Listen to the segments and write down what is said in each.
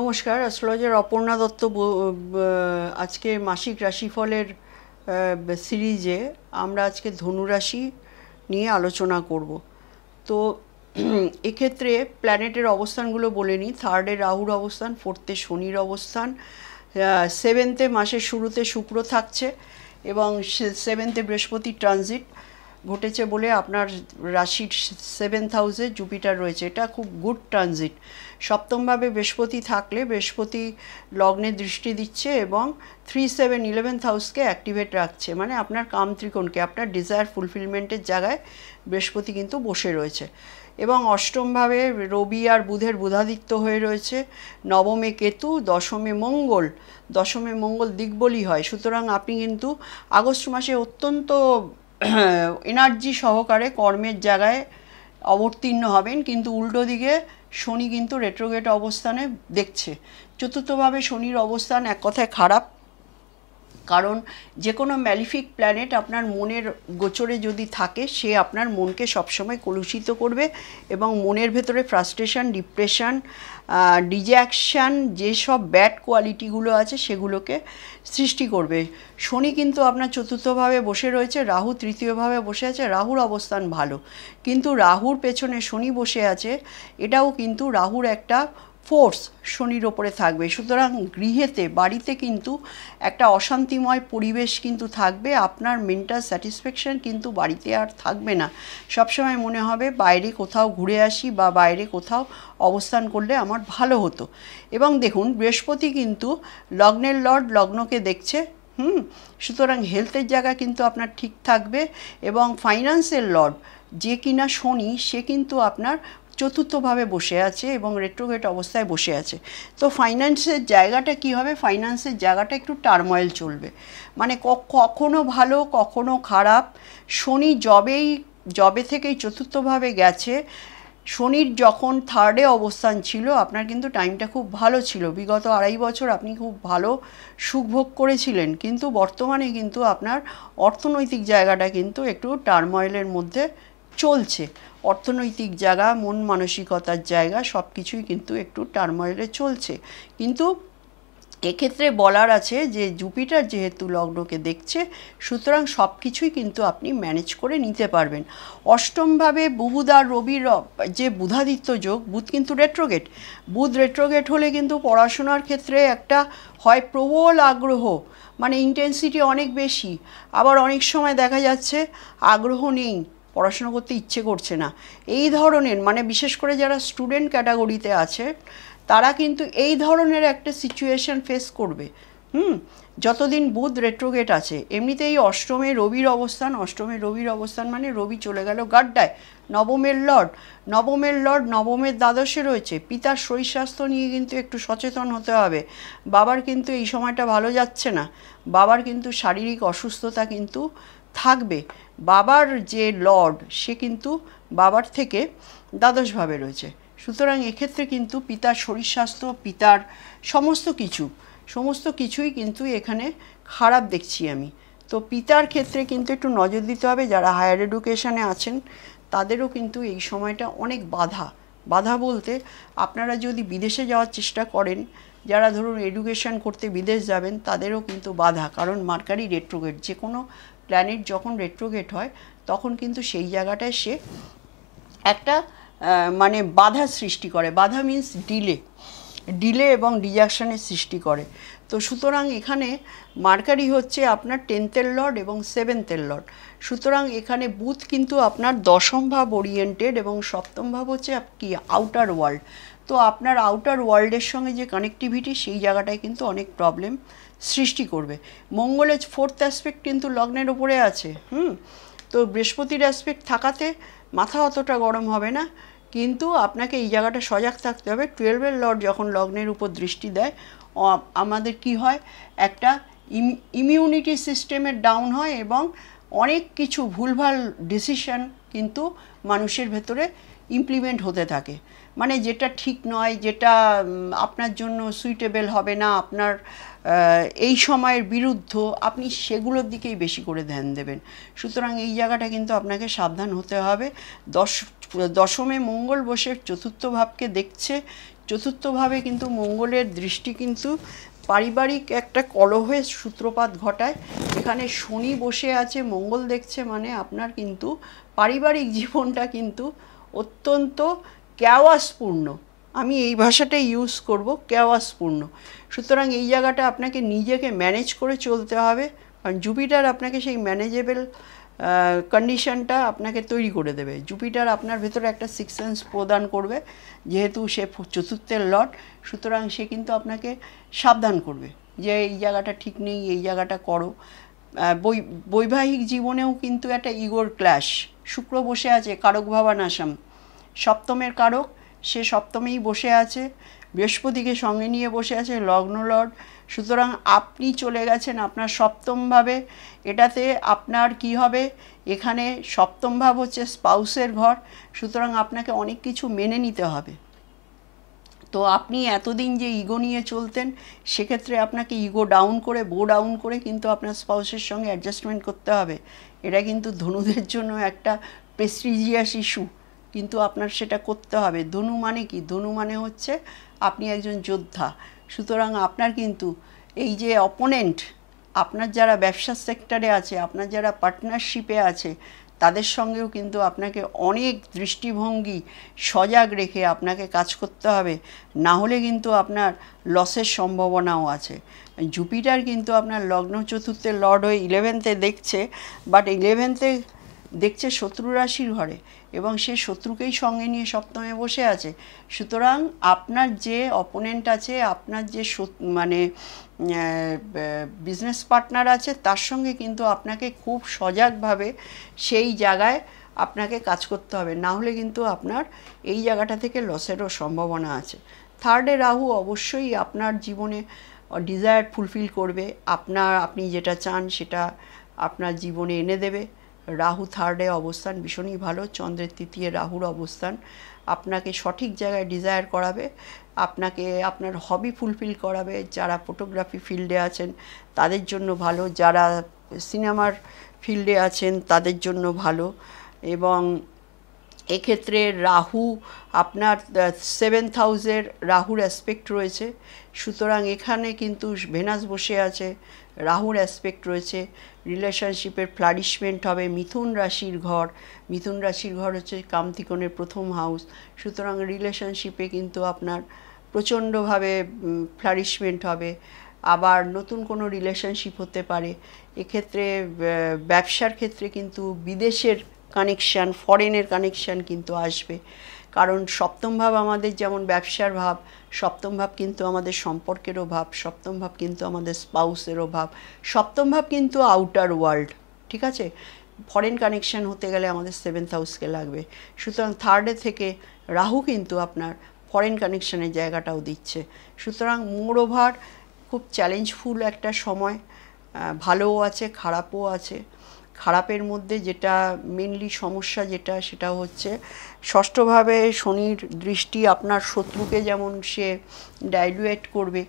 নমস্কার, অ্যাস্ট্রোলজার অপর্ণা দত্ত আজকে মাসিক রাশিফলের সিরিজে আমরা আজকে ধনুরাশি নিয়ে আলোচনা করব। তো এক্ষেত্রে প্ল্যানেটের অবস্থানগুলো বলে নিই। থার্ডে রাহুর অবস্থান, ফোর্থে শনির অবস্থান, সেভেন্থে মাসের শুরুতে শুক্র থাকছে এবং সেভেন্থে বৃহস্পতি ট্রানজিট ঘটেছে বলে আপনার রাশির 7th হাউসে জুপিটার রয়েছে। এটা খুব গুড ট্রানজিট। সপ্তমভাবে বৃহস্পতি থাকলে বৃহস্পতি লগ্নে দৃষ্টি দিচ্ছে এবং 3, 7, 11th হাউসকে অ্যাক্টিভেট রাখছে, মানে আপনার কাম ত্রিকোণকে, আপনার ডিজায়ার ফুলফিলমেন্টের জায়গায় বৃহস্পতি কিন্তু বসে রয়েছে। এবং অষ্টমভাবে রবি আর বুধের বুধাদিত্য হয়ে রয়েছে, নবমে কেতু, দশমে মঙ্গল দিকবলি হয়। সুতরাং আপনি কিন্তু আগস্ট মাসে অত্যন্ত এনার্জি সহকারে কর্মের জায়গায় অবতীর্ণ হবেন, কিন্তু উল্টো দিকে শনি কিন্তু রেট্রোগেট অবস্থানে দেখছে। চতুর্থভাবে শনির অবস্থান এক কথায় খারাপ, কারণ যে কোনো ম্যালিফিক প্ল্যানেট আপনার মনের গোচরে যদি থাকে, সে আপনার মনকে সবসময় কলুষিত করবে এবং মনের ভেতরে ফ্রাস্ট্রেশন, ডিপ্রেশন, ডিজ্যাকশান, যেসব ব্যাড কোয়ালিটিগুলো আছে সেগুলোকে সৃষ্টি করবে। শনি কিন্তু আপনার চতুর্থভাবে বসে রয়েছে, রাহু তৃতীয়ভাবে বসে আছে। রাহুর অবস্থান ভালো, কিন্তু রাহুর পেছনে শনি বসে আছে, এটাও কিন্তু রাহুর একটা ফোর্স শনির ওপরে থাকবে। সুতরাং গৃহেতে, বাড়িতে কিন্তু একটা অশান্তিময় পরিবেশ কিন্তু থাকবে। আপনার মেন্টাল স্যাটিসফ্যাকশন কিন্তু বাড়িতে আর থাকবে না। সবসময় মনে হবে বাইরে কোথাও ঘুরে আসি বা বাইরে কোথাও অবস্থান করলে আমার ভালো হতো। এবং দেখুন, বৃহস্পতি কিন্তু লগ্নের লর্ড লগ্নকে দেখছে। সুতরাং হেলথের জায়গা কিন্তু আপনার ঠিক থাকবে এবং ফাইন্যান্সের লর্ড যে কিনা শনি, সে কিন্তু আপনার চতুর্থভাবে বসে আছে এবং রেট্রোগেট অবস্থায় বসে আছে। তো ফাইন্যান্সের জায়গাটা কি হবে? ফাইন্যান্সের জায়গাটা একটু টার্ময়েল চলবে, মানে কখনো ভালো কখনো খারাপ। শনি জবে থেকেই চতুর্থভাবে গেছে। শনির যখন থার্ডে অবস্থান ছিল, আপনার কিন্তু টাইমটা খুব ভালো ছিল। বিগত 2.5 বছর আপনি খুব ভালো সুখভোগ করেছিলেন, কিন্তু বর্তমানে কিন্তু আপনার অর্থনৈতিক জায়গাটা কিন্তু একটু টার্ময়েলের মধ্যে চলছে। অর্থনৈতিক জায়গা, মন মানসিকতার জায়গা, সব কিছুই কিন্তু একটু টার্ময়েলে চলছে। কিন্তু এক্ষেত্রে বলার আছে যে জুপিটার যেহেতু লগ্নকে দেখছে, সুতরাং সব কিছুই কিন্তু আপনি ম্যানেজ করে নিতে পারবেন। অষ্টমভাবে বুধ আর রবির যে বুধাদিত্য যোগ, বুধ কিন্তু রেট্রোগেট। বুধ রেট্রোগেট হলে কিন্তু পড়াশোনার ক্ষেত্রে একটা হয় প্রবল আগ্রহ, মানে ইন্টেন্সিটি অনেক বেশি, আবার অনেক সময় দেখা যাচ্ছে আগ্রহ নেই, পড়াশোনা করতে ইচ্ছে করছে না। এই ধরনের, মানে বিশেষ করে যারা স্টুডেন্ট ক্যাটাগরিতে আছে, তারা কিন্তু এই ধরনের একটা সিচুয়েশন ফেস করবে যতদিন বুধ রেট্রোগেট আছে। এমনিতেই অষ্টমে রবির অবস্থান মানে রবি চলে গেল গাড্ডায়। নবমের লর্ড নবমের দ্বাদশে রয়েছে। পিতার শরীর স্বাস্থ্য নিয়ে কিন্তু একটু সচেতন হতে হবে। বাবার কিন্তু এই সময়টা ভালো যাচ্ছে না, বাবার কিন্তু শারীরিক অসুস্থতা কিন্তু থাকবে। বাবার যে লর্ড, সে কিন্তু বাবার থেকে দ্বাদশভাবে রয়েছে। সুতরাং এক্ষেত্রে কিন্তু পিতার শরীর স্বাস্থ্য, পিতার সমস্ত কিছুই কিন্তু এখানে খারাপ দেখছি আমি। তো পিতার ক্ষেত্রে কিন্তু একটু নজর দিতে হবে। যারা হায়ার এডুকেশনে আছেন, তাদেরও কিন্তু এই সময়টা অনেক বাধা বলতে, আপনারা যদি বিদেশে যাওয়ার চেষ্টা করেন, যারা ধরুন এডুকেশন করতে বিদেশ যাবেন, তাদেরও কিন্তু বাধা। কারণ মার্কারি রেট্রোগেট, যে কোনো প্ল্যানেট যখন রেট্রোগেট হয়, তখন কিন্তু সেই জায়গাটায় সে একটা মানে বাধা সৃষ্টি করে। বাধা মিন্স ডিলে এবং ডিজাকশনের সৃষ্টি করে। তো সুতরাং এখানে মার্কারি হচ্ছে আপনার 10th লর্ড এবং 7th লর্ড। সুতরাং এখানে বুধ কিন্তু আপনার দশম ভাব ওরিয়েন্টেড এবং সপ্তম ভাব হচ্ছে কি আউটার ওয়ার্ল্ড। তো আপনার আউটার ওয়ার্ল্ডের সঙ্গে যে কানেক্টিভিটি, সেই জায়গাটায় কিন্তু অনেক প্রবলেম সৃষ্টি করবে। মঙ্গলের 4th অ্যাসপেক্ট কিন্তু লগ্নের ওপরে আছে। তো বৃহস্পতির অ্যাসপেক্ট থাকাতে মাথা অতটা গরম হবে না, কিন্তু আপনাকে এই জায়গাটা সজাগ থাকতে হবে। 12 লর্ড যখন লগ্নের উপর দৃষ্টি দেয়, আমাদের কি হয়, একটা ইমিউনিটি সিস্টেমের ডাউন হয় এবং অনেক কিছু ভুলভাল ডিসিশন কিন্তু মানুষের ভেতরে ইমপ্লিমেন্ট হতে থাকে। মানে যেটা ঠিক নয়, যেটা আপনার জন্য সুইটেবল হবে না, আপনার এই সময়ের বিরুদ্ধ, আপনি সেগুলোর দিকেই বেশি করে ধ্যান দেবেন। সুতরাং এই জায়গাটা কিন্তু আপনাকে সাবধান হতে হবে। দশমে মঙ্গল বসে চতুর্থ ভাবকে দেখছে, চতুর্থভাবে কিন্তু মঙ্গলের দৃষ্টি কিন্তু পারিবারিক একটা কলহের সূত্রপাত ঘটায়। এখানে শনি বসে আছে, মঙ্গল দেখছে, মানে আপনার কিন্তু পারিবারিক জীবনটা কিন্তু অত্যন্ত ক্যাওয়াসপূর্ণ, আমি এই ভাষাটা ইউজ করব, ক্যাওয়াসপূর্ণ। সুতরাং এই জায়গাটা আপনাকে নিজেকে ম্যানেজ করে চলতে হবে, কারণ জুপিটার আপনাকে সেই ম্যানেজেবল কন্ডিশনটা আপনাকে তৈরি করে দেবে। জুপিটার আপনার ভেতরে একটা সিক্স সেন্স প্রদান করবে, যেহেতু সে চতুর্থের লর্ড, সুতরাং সে কিন্তু আপনাকে সাবধান করবে যে এই জায়গাটা ঠিক নেই, এই জায়গাটা করো। বৈবাহিক জীবনেও কিন্তু একটা ইগোর ক্ল্যাশ। শুক্র বসে আছে কারক ভাবানাসাম, সপ্তমের কারক, সে সপ্তমেই বসে আছে, বৃহস্পতিকে সঙ্গে নিয়ে বসে আছে, লগ্ন লর্ড। সুতরাং আপনি চলে গেছেন আপনার সপ্তমভাবে। এটাতে আপনার কি হবে, এখানে সপ্তম ভাব হচ্ছে স্পাউসের ঘর, সুতরাং আপনাকে অনেক কিছু মেনে নিতে হবে। তো আপনি এতদিন যে ইগো নিয়ে চলতেন, সেক্ষেত্রে আপনাকে ইগো ডাউন করে, ডাউন করে কিন্তু আপনার স্পাউসের সঙ্গে অ্যাডজাস্টমেন্ট করতে হবে। এটা কিন্তু ধনুদের জন্য একটা প্রেস্টিজিয়াস ইস্যু, কিন্তু আপনার সেটা করতে হবে। ধনু মানে কি? ধনু মানে হচ্ছে আপনি একজন যোদ্ধা। সুতরাং আপনার কিন্তু এই যে অপোনেন্ট, আপনার যারা ব্যবসা সেক্টরে আছে, আপনার যারা পার্টনারশিপে আছে, তাদের সঙ্গেও কিন্তু আপনাকে অনেক দৃষ্টিভঙ্গি সজাগ রেখে আপনাকে কাজ করতে হবে, না হলে কিন্তু আপনার লসের সম্ভাবনাও আছে। জুপিটার কিন্তু আপনার লগ্ন চতুর্থের লর্ড হয়ে 11th-এ দেখছে, বাট 11th-এ দেখছে শত্রু রাশির ঘরে, এবং সে শত্রুকেই সঙ্গে নিয়ে সপ্তমে বসে আছে। সুতরাং আপনার যে অপোনেন্ট আছে, আপনার যে মানে বিজনেস পার্টনার আছে, তার সঙ্গে কিন্তু আপনাকে খুব সজাগভাবে সেই জায়গায় আপনাকে কাজ করতে হবে, না হলে কিন্তু আপনার এই জায়গাটা থেকে লসেরও সম্ভাবনা আছে। থার্ডে রাহু অবশ্যই আপনার জীবনে ডিজায়ার ফুলফিল করবে, আপনি যেটা চান সেটা আপনার জীবনে এনে দেবে। রাহু থার্ডে অবস্থান ভীষণই ভালো, চন্দ্রের তৃতীয় রাহুর অবস্থান আপনাকে সঠিক জায়গায় ডিজায়ার করাবে, আপনাকে আপনার হবি ফুলফিল করাবে। যারা ফটোগ্রাফি ফিল্ডে আছেন তাদের জন্য ভালো, যারা সিনেমার ফিল্ডে আছেন তাদের জন্য ভালো। এবং এক্ষেত্রে রাহু আপনার 7th হাউসের রাহুর অ্যাসপেক্ট রয়েছে, সুতরাং এখানে কিন্তু ভেনাস বসে আছে, রাহুর অ্যাসপেক্ট রয়েছে, রিলেশনশিপের ফ্লারিশমেন্ট হবে। মিথুন রাশির ঘর, মিথুন রাশির ঘর হচ্ছে কামত্রিকোণের প্রথম হাউস, সুতরাং রিলেশনশিপে কিন্তু আপনার প্রচণ্ডভাবে ফ্লারিশমেন্ট হবে। আবার নতুন কোনো রিলেশনশিপ হতে পারে। এক্ষেত্রে ব্যবসার ক্ষেত্রে কিন্তু বিদেশের কানেকশান, ফরেনের কানেকশান কিন্তু আসবে, কারণ সপ্তম ভাব আমাদের যেমন ব্যবসার ভাব, সপ্তম ভাব কিন্তু আমাদের সম্পর্কেরও ভাব, সপ্তম ভাব কিন্তু আমাদের স্পাউসেরও ভাব, সপ্তম ভাব কিন্তু আউটার ওয়ার্ল্ড, ঠিক আছে। ফরেন কানেকশান হতে গেলে আমাদের 7th হাউসকে লাগবে। সুতরাং থার্ডে থেকে রাহু কিন্তু আপনার ফরেন কানেকশানের জায়গাটাও দিচ্ছে। সুতরাং মোর ওভার খুব চ্যালেঞ্জফুল একটা সময়, ভালোও আছে খারাপও আছে। খারাপের মধ্যে যেটা মেনলি সমস্যা সেটা হচ্ছে ষষ্ঠভাবে শনির দৃষ্টি আপনার শত্রুকে যেমন সে ডাইলুয়েট করবে,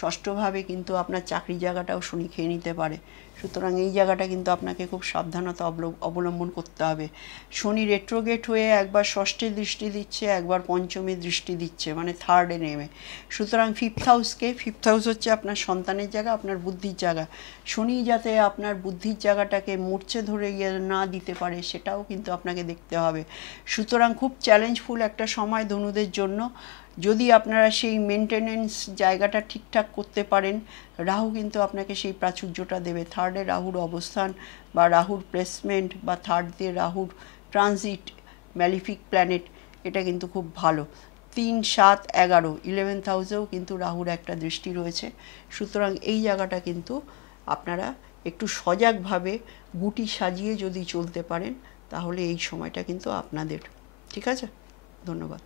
ষষ্ঠভাবে কিন্তু আপনার চাকরি জায়গাটাও শনি খেয়ে নিতে পারে। সুতরাং এই জায়গাটা কিন্তু আপনাকে খুব সাবধানতা অবলম্বন করতে হবে। শনি রেট্রোগেট হয়ে একবার ষষ্ঠে দৃষ্টি দিচ্ছে, একবার পঞ্চমে দৃষ্টি দিচ্ছে, মানে থার্ডে নেমে। সুতরাং ফিফথ হাউস হচ্ছে আপনার সন্তানের জায়গা, আপনার বুদ্ধির জায়গা। শনি যাতে আপনার বুদ্ধির জায়গাটাকে মরচে ধরে গিয়ে না দিতে পারে, সেটাও কিন্তু আপনাকে দেখতে হবে। সুতরাং খুব চ্যালেঞ্জফুল একটা সময় ধনুদের জন্য। যদি আপনারা সেই মেনটেনেন্স জায়গাটা ঠিকঠাক করতে পারেন, রাহু কিন্তু আপনাকে সেই প্রাচুর্যটা দেবে। থার্ডে রাহুর অবস্থান বা রাহুর প্লেসমেন্ট বা থার্ড দিয়ে রাহুর ট্রানজিট, ম্যালিফিক প্ল্যানেট, এটা কিন্তু খুব ভালো। 3, 7, 11 11th হাউসেও কিন্তু রাহুর একটা দৃষ্টি রয়েছে। সুতরাং এই জায়গাটা কিন্তু আপনারা একটু সজাগভাবে গুটি সাজিয়ে যদি চলতে পারেন, তাহলে এই সময়টা কিন্তু আপনাদের। ঠিক আছে, ধন্যবাদ।